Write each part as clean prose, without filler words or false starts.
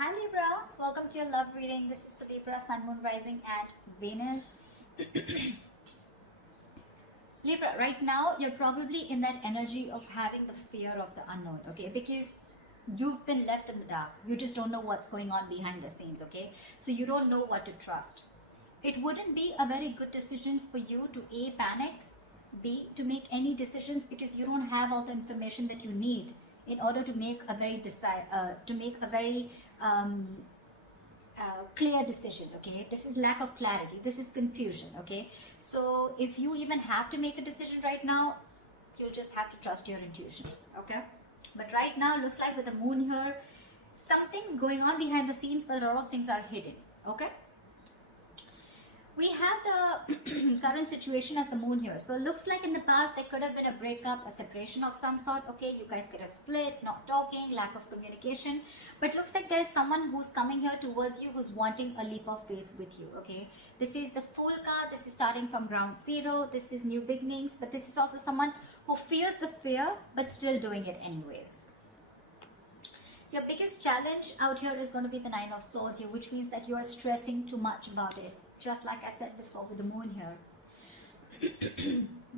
Hi Libra, welcome to your love reading. This is for Libra, Sun, Moon, Rising at Venus. Libra, right now you're probably in that energy of having the fear of the unknown, okay? Because you've been left in the dark. You just don't know what's going on behind the scenes, okay? So you don't know what to trust. It wouldn't be a very good decision for you to A, panic, B, to make any decisions because you don't have all the information that you need in order to make a very um, clear decision. Okay, this is lack of clarity, this is confusion. Okay, so if you even have to make a decision right now, you'll just have to trust your intuition. Okay, but right now looks like with the moon here, something's going on behind the scenes, but a lot of things are hidden. Okay, we have the current situation as the moon here. So it looks like in the past there could have been a breakup, a separation of some sort. Okay, you guys could have split, not talking, lack of communication. But looks like there is someone who's coming here towards you who's wanting a leap of faith with you. Okay, this is the Fool card. This is starting from ground zero. This is new beginnings. But this is also someone who feels the fear but still doing it anyways. Your biggest challenge out here is going to be the Nine of Swords here, which means that you are stressing too much about it. Just like I said before with the moon here.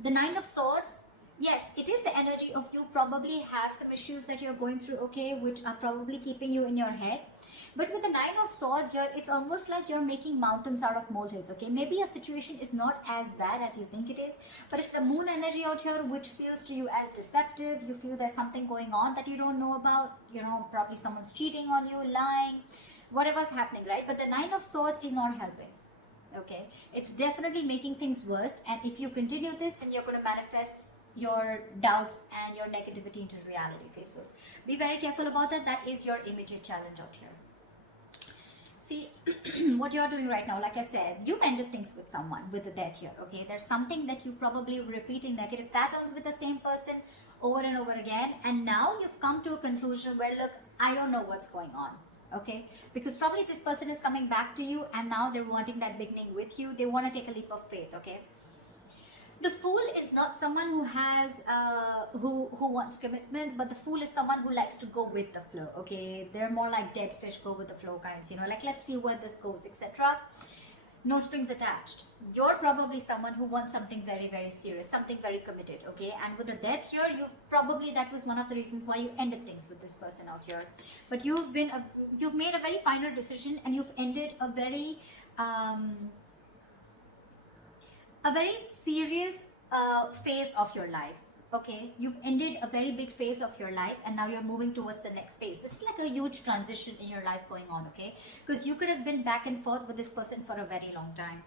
The Nine of Swords, yes, it is the energy of you probably have some issues that you're going through, okay, which are probably keeping you in your head. But with the Nine of Swords here, it's almost like you're making mountains out of molehills, okay. Maybe a situation is not as bad as you think it is, but it's the moon energy out here which feels to you as deceptive. You feel there's something going on that you don't know about, you know, probably someone's cheating on you, lying, whatever's happening, right? But the Nine of Swords is not helping. Okay, it's definitely making things worse, and if you continue this, then you're going to manifest your doubts and your negativity into reality. Okay, so be very careful about that. That is your immediate challenge out here. See, what you're doing right now, like I said, you've ended things with someone with the death here. Okay, there's something that you probably repeating negative patterns with the same person over and over again, and now you've come to a conclusion where, look, I don't know what's going on. Okay, because probably this person is coming back to you and now they're wanting that beginning with you. They want to take a leap of faith. Okay, the Fool is not someone who has who wants commitment, but the Fool is someone who likes to go with the flow. Okay, they're more like dead fish, go with the flow kinds, you know, like let's see where this goes, etc. No strings attached. You're probably someone who wants something very, very serious, something very committed. Okay, and with the death here, that was one of the reasons why you ended things with this person out here. But you've made a very final decision, and you've ended a very serious phase of your life. Okay, you've ended a very big phase of your life, and now you're moving towards the next phase. This is like a huge transition in your life going on. Okay, because you could have been back and forth with this person for a very long time.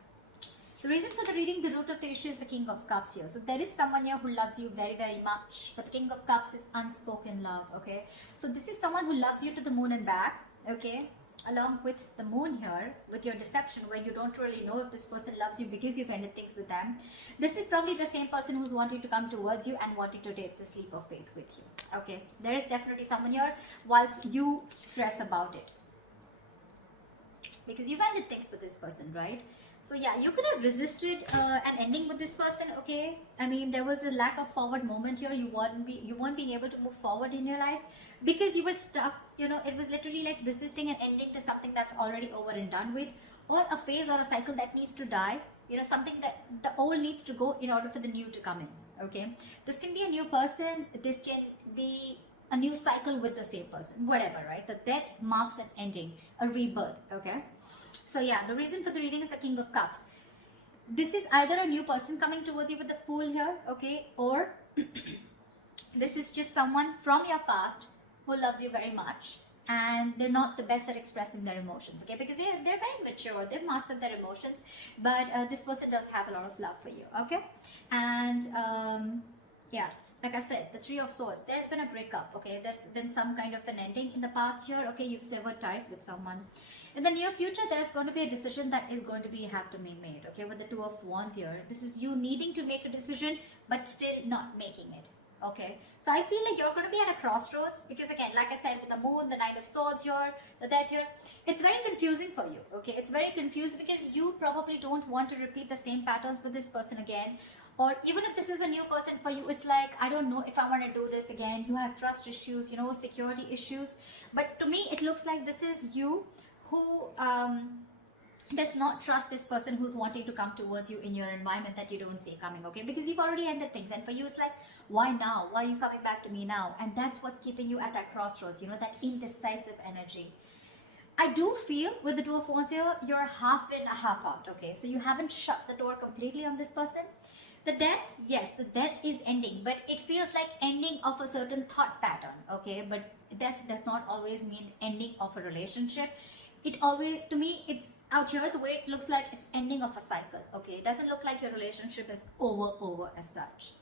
The reason for the reading, the root of the issue is the King of Cups here. So there is someone here who loves you very, very much, but the King of Cups is unspoken love. Okay, so this is someone who loves you to the moon and back. Okay, along with the moon here, with your deception, where you don't really know if this person loves you because you've ended things with them. This is probably the same person who's wanting to come towards you and wanting to take this leap of faith with you. Okay, there is definitely someone here whilst you stress about it, because you've ended things with this person, right? So yeah, you could have resisted an ending with this person. Okay, I mean, there was a lack of forward moment here. You weren't being able to move forward in your life because you were stuck. You know, it was literally like resisting an ending to something that's already over and done with, or a phase or a cycle that needs to die. You know, something that the old needs to go in order for the new to come in. Okay, this can be a new person. This can be a new cycle with the same person, whatever, right? The death marks an ending, a rebirth. Okay, so yeah, the reason for the reading is the King of Cups. This is either a new person coming towards you with the Fool here, okay, or this is just someone from your past who loves you very much, and they're not the best at expressing their emotions. Okay, because they're very mature, they've mastered their emotions, but this person does have a lot of love for you. Okay, and yeah, like I said, the Three of Swords, there's been a breakup. Okay, there's been some kind of an ending in the past here. Okay, you've severed ties with someone. In the near future, there's going to be a decision that is going to have to be made. Okay, with the Two of Wands here, this is you needing to make a decision but still not making it. Okay, so I feel like you're going to be at a crossroads, because again, like I said, with the moon, the Knight of Swords here, the death here, it's very confusing for you. Okay, it's very confused because you probably don't want to repeat the same patterns with this person again, Or even if this is a new person for you, it's like, I don't know if I want to do this again. You have trust issues, you know, security issues. But to me, it looks like this is you who does not trust this person who's wanting to come towards you in your environment that you don't see coming, okay? Because you've already ended things, and for you it's like, why now? Why are you coming back to me now? And that's what's keeping you at that crossroads, you know, that indecisive energy. I do feel with the Two of Wands here, you're half in, half out, okay? So you haven't shut the door completely on this person. The death, yes, the death is ending, but it feels like ending of a certain thought pattern, okay? But death does not always mean ending of a relationship. It always, to me, it's out here, the way it looks like it's ending of a cycle, okay? It doesn't look like your relationship is over as such.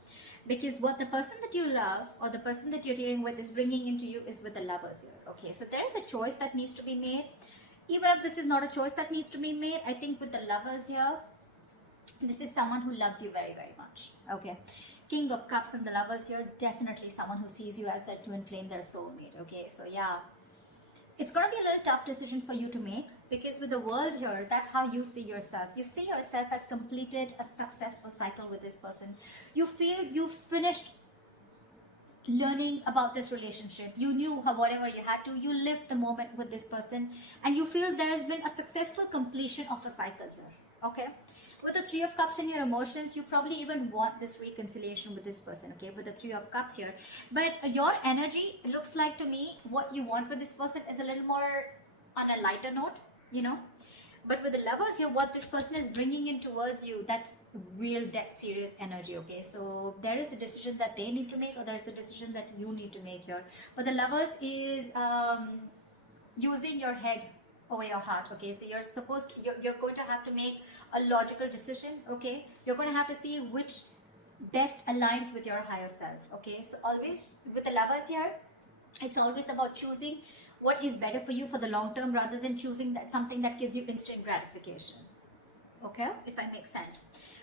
Because what the person that you love or the person that you're dealing with is bringing into you is with the Lovers here, okay? So there is a choice that needs to be made. Even if this is not a choice that needs to be made, I think with the Lovers here, this is someone who loves you very much, okay? King of Cups and the Lovers here, definitely someone who sees you as their twin flame, their soulmate, okay? So yeah, it's going to be a little tough decision for you to make, because with the World here, that's how you see yourself. You see yourself as completed a successful cycle with this person. You feel you finished learning about this relationship. You knew how, whatever you had to, you lived the moment with this person, and you feel there has been a successful completion of a cycle here, okay? With the Three of Cups in your emotions, you probably even want this reconciliation with this person, okay, with the Three of Cups here. But your energy, it looks like to me, what you want with this person is a little more on a lighter note, you know. But with the Lovers here, what this person is bringing in towards you, that's real dead serious energy, okay. So there is a decision that they need to make, or there's a decision that you need to make here. But the Lovers is using your head over your heart, okay? So you're supposed to, you're going to have to make a logical decision, okay? You're going to have to see which best aligns with your higher self, okay? So always with the Lovers here, it's always about choosing what is better for you for the long term, rather than choosing that something that gives you instant gratification, okay, if I make sense.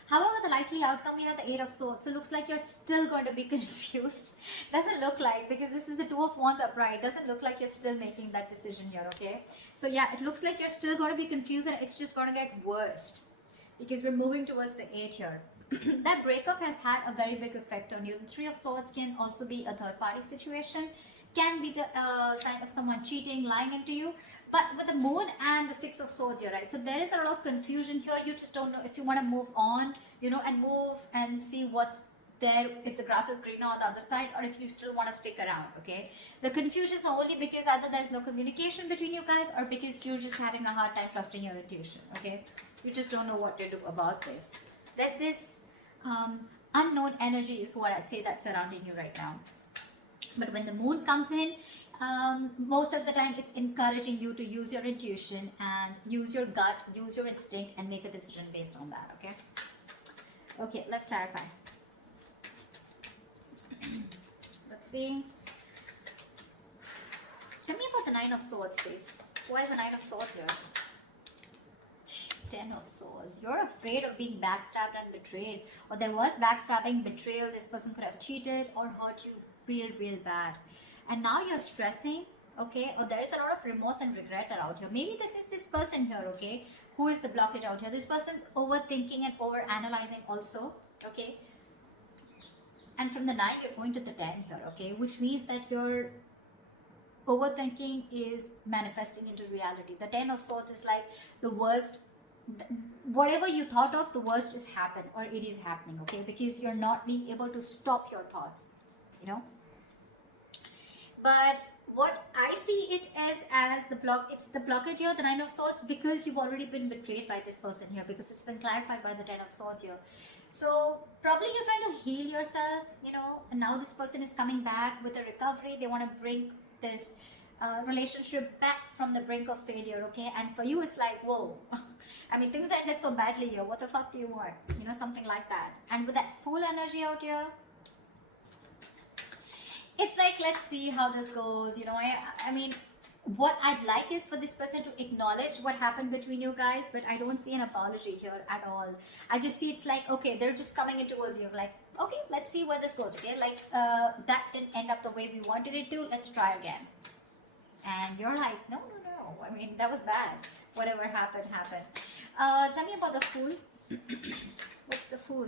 However, the likely outcome here, the Eight of Swords, so looks like you're still going to be confused. Doesn't look like, because this is the Two of Wands upright, doesn't look like you're still making that decision here, okay? So yeah, it looks like you're still going to be confused, and it's just going to get worse, because we're moving towards the 8 here. That breakup has had a very big effect on you. The Three of Swords can also be a third party situation, can be the sign of someone cheating, lying into you. But with the Moon and the Six of Swords here, right? So there is a lot of confusion here. You just don't know if you want to move on, you know, and move and see what's there, if the grass is greener on the other side, or if you still want to stick around, okay? The confusion is only because either there's no communication between you guys, or because you're just having a hard time trusting your intuition, okay? You just don't know what to do about this. There's this unknown energy is what I'd say that's surrounding you right now. But when the Moon comes in, most of the time it's encouraging you to use your intuition and use your gut, use your instinct, and make a decision based on that, okay? Okay, let's clarify. Let's see. Tell me about the Nine of Swords, please. Why is the Nine of Swords here? 10 of Swords. You're afraid of being backstabbed and betrayed. Or there was backstabbing, betrayal. This person could have cheated or hurt you real bad. And now you're stressing, okay? Or there is a lot of remorse and regret around here. Maybe this is this person here, okay? Who is the blockage out here? This person's overthinking and over-analyzing also, okay? And from the 9, you're going to the 10 here, okay? Which means that your overthinking is manifesting into reality. The 10 of Swords is like the worst, whatever you thought of, the worst is happened, or it is happening, okay? Because you're not being able to stop your thoughts, you know? But what I see it as the it's the blockage here, the Nine of Swords, because you've already been betrayed by this person here, because it's been clarified by the 10 of Swords here. So probably you're trying to heal yourself, you know, and now this person is coming back with a recovery. They want to bring this relationship back from the brink of failure, okay? And for you, it's like, whoa, I mean, things ended so badly here. What the fuck do you want? You know, something like that. And with that full energy out here, it's like, let's see how this goes, you know. I mean, what I'd like is for this person to acknowledge what happened between you guys, but I don't see an apology here at all. I just see it's like, okay, they're just coming in towards you, like, okay, let's see where this goes, okay? Like, that didn't end up the way we wanted it to, let's try again. And you're like, no, I mean, that was bad. Whatever happened, happened. Tell me about the Fool. What's the Fool?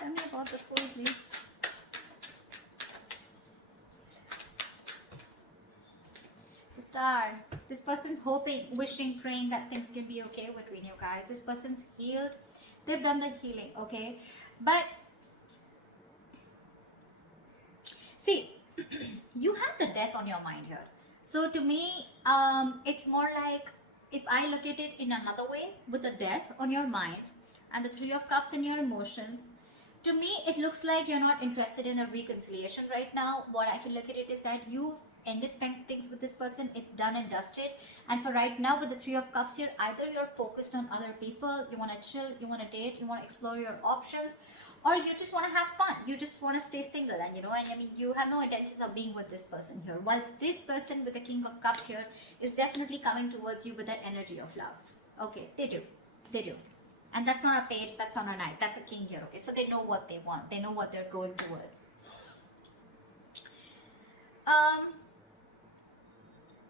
Tell me about the Fool, please. The Star. This person's hoping, wishing, praying that things can be okay between you guys. This person's healed. They've done the healing, okay? But see, you have the death on your mind here. So to me, it's more like, if I look at it in another way, with the death on your mind and the Three of Cups in your emotions, to me it looks like you're not interested in a reconciliation right now. What I can look at it is that you've ended things with this person. It's done and dusted. And for right now, with the Three of Cups here, either you're focused on other people, you want to chill, you want to date, you want to explore your options, or you just want to have fun, you just want to stay single. And and I mean, you have no intentions of being with this person here, whilst this person with the King of Cups here is definitely coming towards you with that energy of love. Okay, they do. And that's not a page, that's not a knight, that's a king here. Okay, so they know what they want, they know what they're going towards.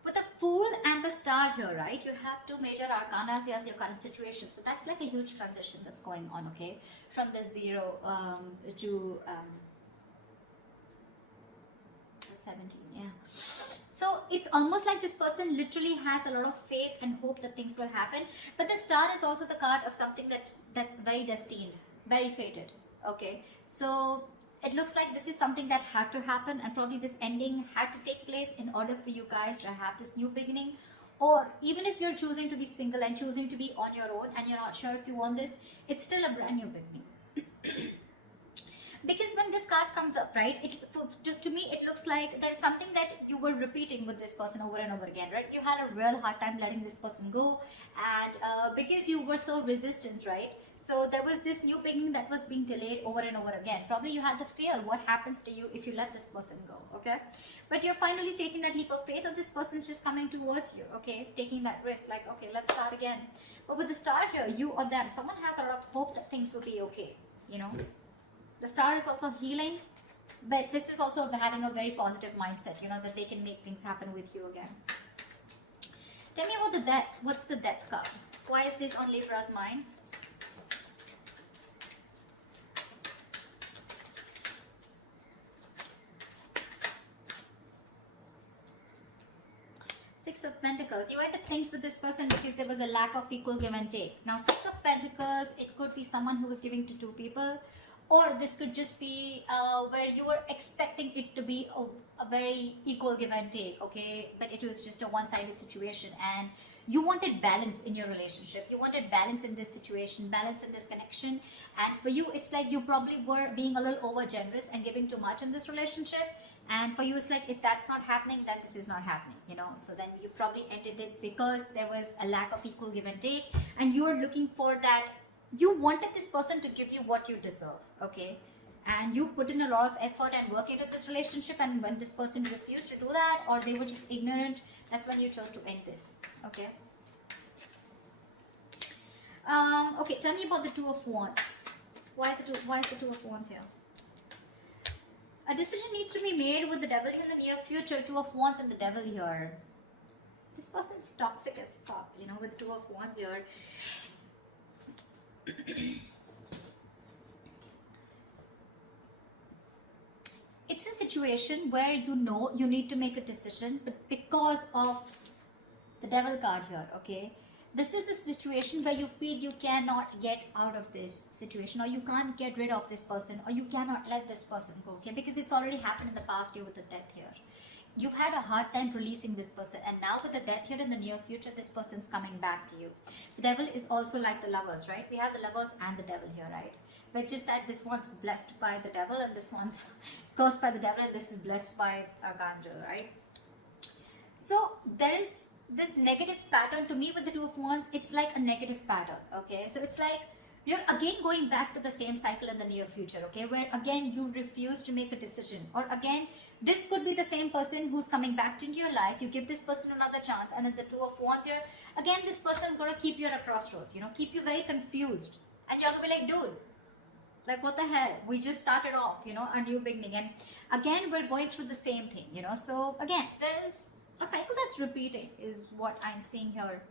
With the Fool and the Star here, right, you have two major arcanas as your current situation. So that's like a huge transition that's going on, okay, from the 0 to 17, yeah. So it's almost like this person literally has a lot of faith and hope that things will happen. But the Star is also the card of something that's very destined, very fated, okay. So it looks like this is something that had to happen, and probably this ending had to take place in order for you guys to have this new beginning. Or even if you're choosing to be single and choosing to be on your own and you're not sure if you want this, it's still a brand new beginning. Because when this card comes up, right, to me it looks like there's something that you were repeating with this person over and over again, right? You had a real hard time letting this person go, and because you were so resistant, right? So there was this new beginning that was being delayed over and over again. Probably you had the fear, what happens to you if you let this person go, okay? But you're finally taking that leap of faith, or this person's just coming towards you, okay? Taking that risk, like, okay, let's start again. But with the Star here, you or them, someone has a lot of hope that things will be okay, The Star is also healing, but this is also having a very positive mindset, that they can make things happen with you again. Tell me about the death. What's the Death card? Why is this on Libra's mind? Six of Pentacles. You ended things with this person because there was a lack of equal give and take. Now, Six of Pentacles, it could be someone who was giving to two people. Or this could just be where you were expecting it to be a very equal give and take, okay? But it was just a one-sided situation, and you wanted balance in your relationship. You wanted balance in this situation, balance in this connection. And for you, it's like you probably were being a little over-generous and giving too much in this relationship. And for you, it's like, if that's not happening, then this is not happening, So then you probably ended it because there was a lack of equal give and take. And you were looking for that. You wanted this person to give you what you deserve, okay? And you put in a lot of effort and work into this relationship, and when this person refused to do that, or they were just ignorant, that's when you chose to end this, okay? Okay, tell me about the Two of Wands. Why is the Two of Wands here? A decision needs to be made with the Devil in the near future. Two of Wands and the Devil here. This person's toxic as fuck, with Two of Wands here. It's a situation where you need to make a decision, but because of the Devil card here, okay, this is a situation where you feel you cannot get out of this situation, or you can't get rid of this person, or you cannot let this person go, okay, because it's already happened in the past year with the Death here. You've had a hard time releasing this person, and now with the Death here in the near future, this person's coming back to you. The Devil is also like the Lovers, right? We have the Lovers and the Devil here, right? But just that this one's blessed by the Devil, and this one's cursed by the Devil, and this is blessed by Archangel, right? So there is this negative pattern to me with the Two of Wands. It's like a negative pattern, okay? So it's like you're again going back to the same cycle in the near future, okay, where again you refuse to make a decision, or again this could be the same person who's coming back into your life. You give this person another chance, and then the Two of Wands here, again this person is going to keep you at a crossroads, keep you very confused, and you're going to be like, dude, like, what the hell, we just started off, a new beginning, and again we're going through the same thing, so again there is a cycle that's repeating is what I'm seeing here.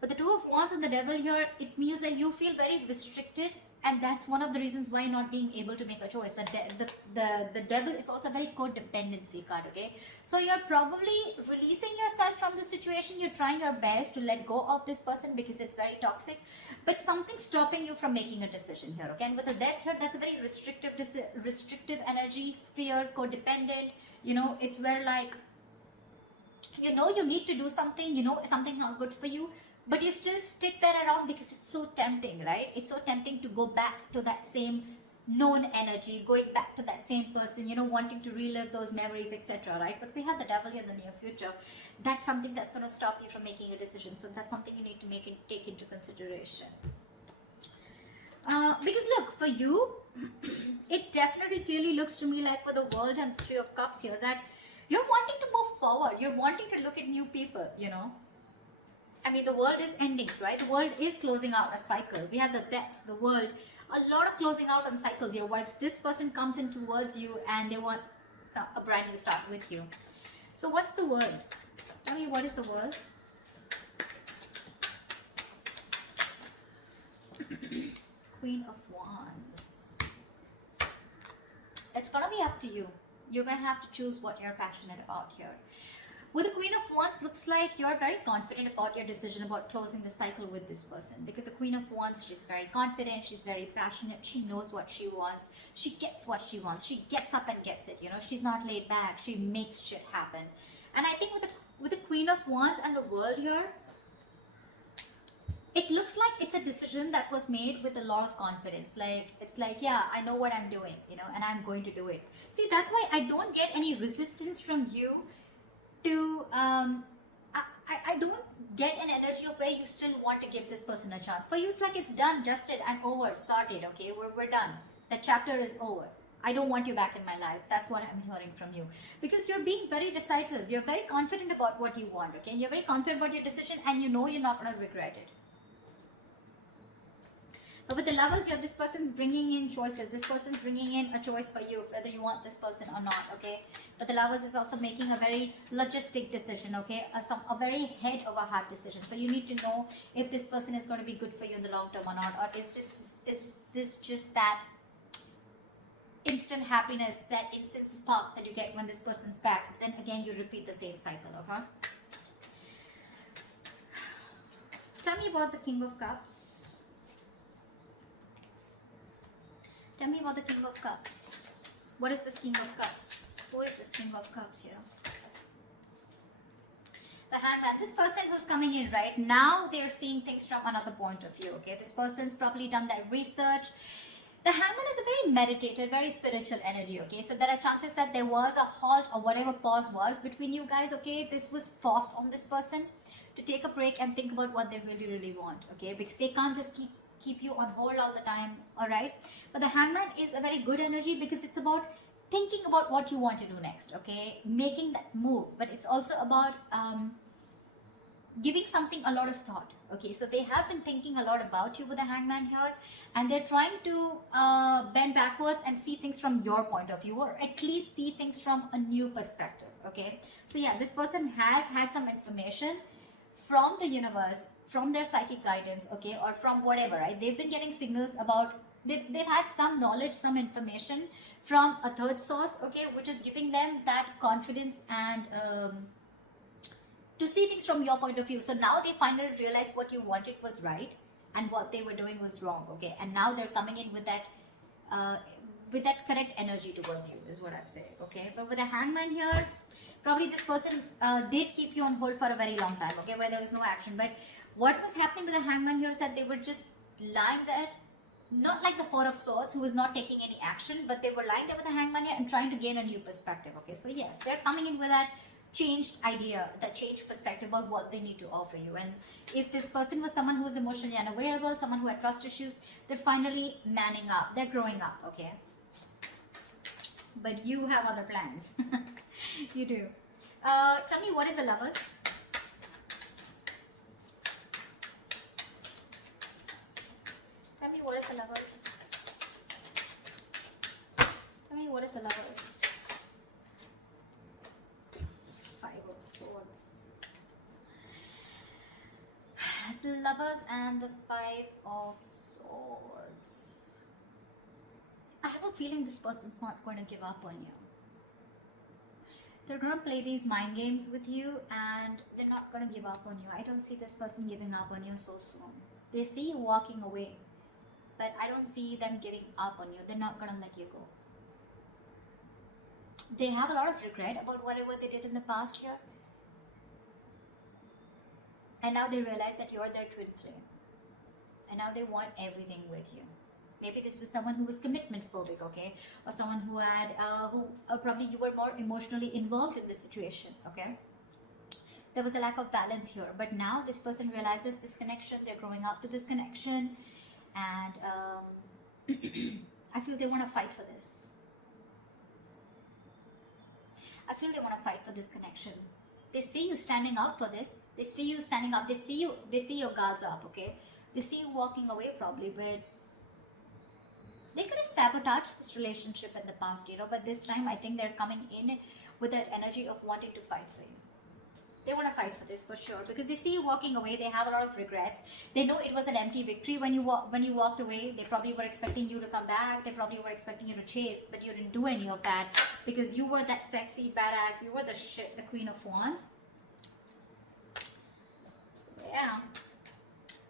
But the Two of Wands and the Devil here, it means that you feel very restricted And that's one of the reasons why not being able to make a choice. The devil is also a very codependency card, okay? So you're probably releasing yourself from the situation. You're trying your best to let go of this person because it's very toxic, but something's stopping you from making a decision here, okay? And with the death here, that's a very restrictive energy, fear, codependent. You know, it's where like, you know, you need to do something, you know something's not good for you, but you still stick there around because it's so tempting, right? It's so tempting to go back to that same known energy, going back to that same person, you know, wanting to relive those memories, etc., right? But we have the devil in the near future. That's something that's going to stop you from making a decision. So that's something you need to take into consideration. Because look, for you, it definitely clearly looks to me like with the World and 3 of Cups here, that you're wanting to move forward. You're wanting to look at new people, you know. I mean, the world is ending, right? The world is closing out a cycle. We have the death, the world, a lot of closing out on cycles here. Once this person comes in towards you and they want a brand new start with you. So what's the world? Tell me, what is the world? Queen of Wands. It's gonna be up to you. You're gonna have to choose what you're passionate about here. With the Queen of Wands, looks like you're very confident about your decision about closing the cycle with this person, because the Queen of Wands, she's very confident, she's very passionate, she knows what she wants, she gets what she wants, she gets up and gets it, you know, she's not laid back, she makes shit happen. And I think with the Queen of Wands and the World here, it looks like it's a decision that was made with a lot of confidence. Like, it's like, yeah, I know what I'm doing, you know, and I'm going to do it. See, that's why I don't get any resistance from you to, I don't get an energy of where you still want to give this person a chance. For you, it's like it's done, dusted, and over, sorted, okay? We're done. That chapter is over. I don't want you back in my life. That's what I'm hearing from you. Because you're being very decisive. You're very confident about what you want, okay? And you're very confident about your decision, and you know you're not going to regret it. But with the Lovers here, this person's bringing in choices. This person's bringing in a choice for you, whether you want this person or not, okay? But the Lovers is also making a very logistic decision, okay? A very head over heart decision. So you need to know if this person is going to be good for you in the long term or not. Or is this just that instant happiness, that instant spark that you get when this person's back? Then again, you repeat the same cycle, okay? Tell me about the King of Cups. Tell me about the King of Cups. What is this King of Cups? Who is this King of Cups here? The Hangman. This person who's coming in right now, they're seeing things from another point of view, okay? This person's probably done that research. The Hangman is a very meditative, very spiritual energy, okay? So there are chances that there was a halt or whatever pause was between you guys, okay? This was forced on this person to take a break and think about what they really, really want, okay? Because they can't just keep you on hold all the time, all right? But the Hangman is a very good energy because it's about thinking about what you want to do next, okay? Making that move. But it's also about giving something a lot of thought, okay? So they have been thinking a lot about you with the Hangman here, and they're trying to bend backwards and see things from your point of view, or at least see things from a new perspective, okay? So yeah, this person has had some information from the universe, from their psychic guidance, okay, or from whatever, right? They've been getting signals about, they've had some knowledge, some information from a third source, okay, which is giving them that confidence and to see things from your point of view. So now they finally realize what you wanted was right and what they were doing was wrong, okay? And now they're coming in with that correct energy towards you, is what I'd say, okay? But with a Hangman here, probably this person did keep you on hold for a very long time, okay, where there was no action. But what was happening with the Hangman here is that they were just lying there, not like the Four of Swords, who was not taking any action, but they were lying there with the Hangman here and trying to gain a new perspective, okay? So yes, they're coming in with that changed idea, that changed perspective about what they need to offer you. And if this person was someone who was emotionally unavailable, someone who had trust issues, they're finally manning up, they're growing up, okay? But you have other plans. You do. Tell me, what is the Lovers? Tell me, what is the Lovers? Tell me, what is the Lovers? Five of Swords. The Lovers and the Five of Swords. I have a feeling this person's not going to give up on you. They're going to play these mind games with you and they're not going to give up on you. I don't see this person giving up on you so soon. They see you walking away, but I don't see them giving up on you. They're not going to let you go. They have a lot of regret about whatever they did in the past year. And now they realize that you're their twin flame. And now they want everything with you. Maybe this was someone who was commitment phobic, okay? Or someone who had, probably you were more emotionally involved in this situation, okay? There was a lack of balance here. But now this person realizes this connection. They're growing up to this connection. And I feel they want to fight for this. I feel they want to fight for this connection. They see you standing up for this. They see you standing up. They see your guards up, okay? They see you walking away probably, but they could have sabotaged this relationship in the past, you know, but this time I think they're coming in with that energy of wanting to fight for you. They want to fight for this for sure because they see you walking away. They have a lot of regrets. They know it was an empty victory when you walked away. They probably were expecting you to come back. They probably were expecting you to chase, but you didn't do any of that because you were that sexy badass. You were the Queen of Wands. So yeah.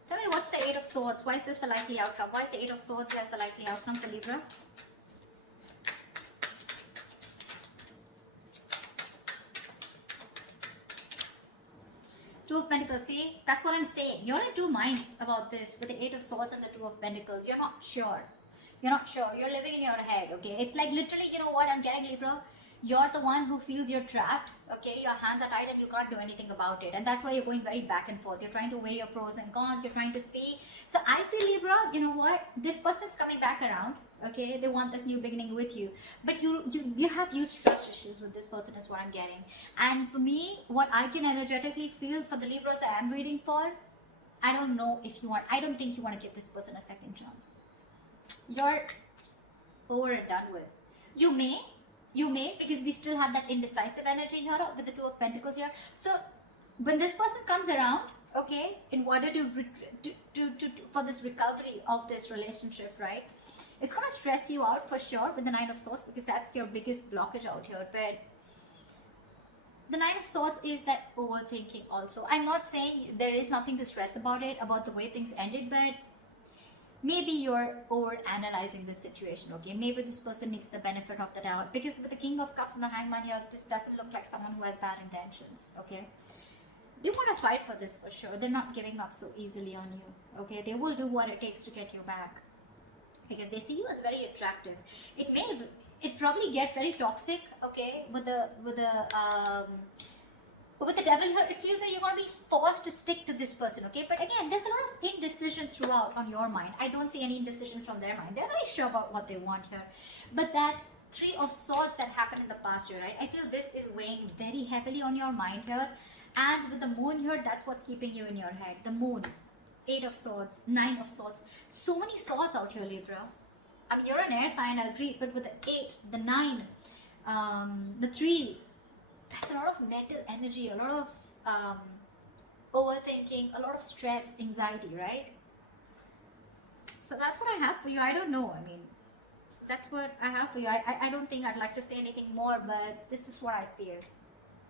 Tell me, what's the Eight of Swords? Why is this the likely outcome? Why is the Eight of Swords as the likely outcome for Libra? Two of Pentacles. See, that's what I'm saying. You're in two minds about this with the Eight of Swords and the Two of Pentacles. You're not sure. You're not sure. You're living in your head, okay? It's like literally, you know what I'm getting, Libra? You're the one who feels you're trapped, okay? Your hands are tied and you can't do anything about it. And that's why you're going very back and forth. You're trying to weigh your pros and cons. You're trying to see. So I feel, Libra, you know what? This person's coming back around, okay? They want this new beginning with you. But you have huge trust issues with this person is what I'm getting. And for me, what I can energetically feel for the Libras that I'm reading for, I don't know if you want, I don't think you want to give this person a second chance. You're over and done with. You may, because we still have that indecisive energy here with the Two of Pentacles here. So when this person comes around, okay, in order to for this recovery of this relationship, right, it's going to stress you out for sure with the Nine of Swords because that's your biggest blockage out here. But the Nine of Swords is that overthinking also. I'm not saying there is nothing to stress about it, about the way things ended, but maybe you're over analyzing this situation, okay? Maybe this person needs the benefit of the doubt because with the King of Cups and the Hangman here, this doesn't look like someone who has bad intentions, okay? They want to fight for this for sure. They're not giving up so easily on you, okay? They will do what it takes to get you back because they see you as very attractive. It probably get very toxic, okay? With the Devil here, it feels like you're going to be forced to stick to this person, okay? But again, there's a lot of indecision throughout on your mind. I don't see any indecision from their mind. They're very sure about what they want here. But that Three of Swords that happened in the past year, right? I feel this is weighing very heavily on your mind here. And with the Moon here, that's what's keeping you in your head. The Moon, Eight of Swords, Nine of Swords. So many swords out here, Libra. I mean, you're an air sign, I agree. But with the 8, the 9, the 3, that's a lot of mental energy, a lot of overthinking, a lot of stress, anxiety, right? So that's what I have for you. I don't know. I mean, that's what I have for you. I don't think I'd like to say anything more, but this is what I feel.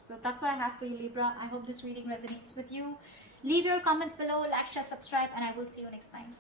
So that's what I have for you, Libra. I hope this reading resonates with you. Leave your comments below, like, share, subscribe, and I will see you next time.